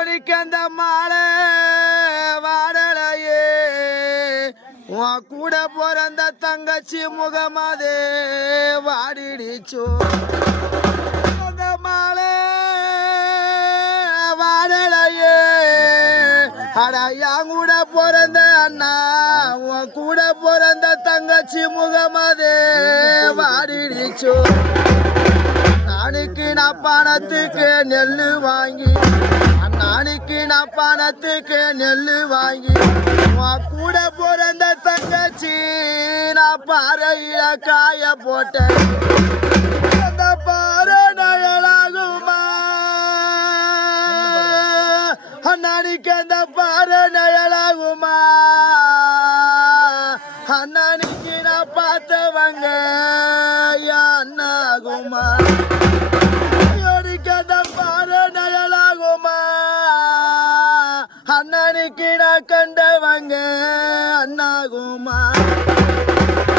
ஐயோனிக்கு அந்த மாலை வாடலையே உன் கூட பிறந்த தங்கச்சி முகமாதே வாடிடிச்சோ அந்த மாலை வாடலையே அடா என் கூட பிறந்த அண்ணா உன் கூட பிறந்த தங்கச்சி முகமாதே வாடிடிச்சோ நாளைக்கு நான் பணத்துக்கு நெல்லு வாங்கி நாளைக்கு நான் பணத்துக்கு நெல்லு வாங்கி உன் கூட பிறந்த தங்கச்சி நான் பாறையில காய போட்டேன் அந்த பாறை நயலாகுமா அண்ணானிக்கு அந்த பாறை நயலாகுமா அண்ணானிக்கு நான் பார்த்தவங்க அண்ணாகுமா அண்ணனுக்கு நான் கண்டவங்க அண்ணாகுமா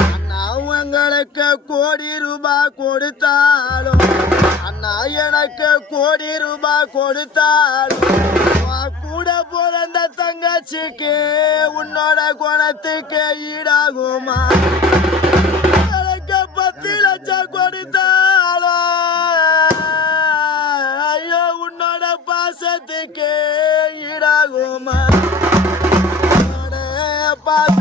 அண்ணா உங்களுக்கு கோடி ரூபாய் கொடுத்தாலும் அண்ணா எனக்கு கோடி ரூபாய் கொடுத்தாலும் கூட பிறந்த தங்கச்சிக்கு உன்னோட குணத்துக்கு ஈடாகுமா எனக்கு 10 லட்சம் கொடுத்தாலும் ஐயோ உன்னோட பாசத்துக்கு ஈடாகுமா பாச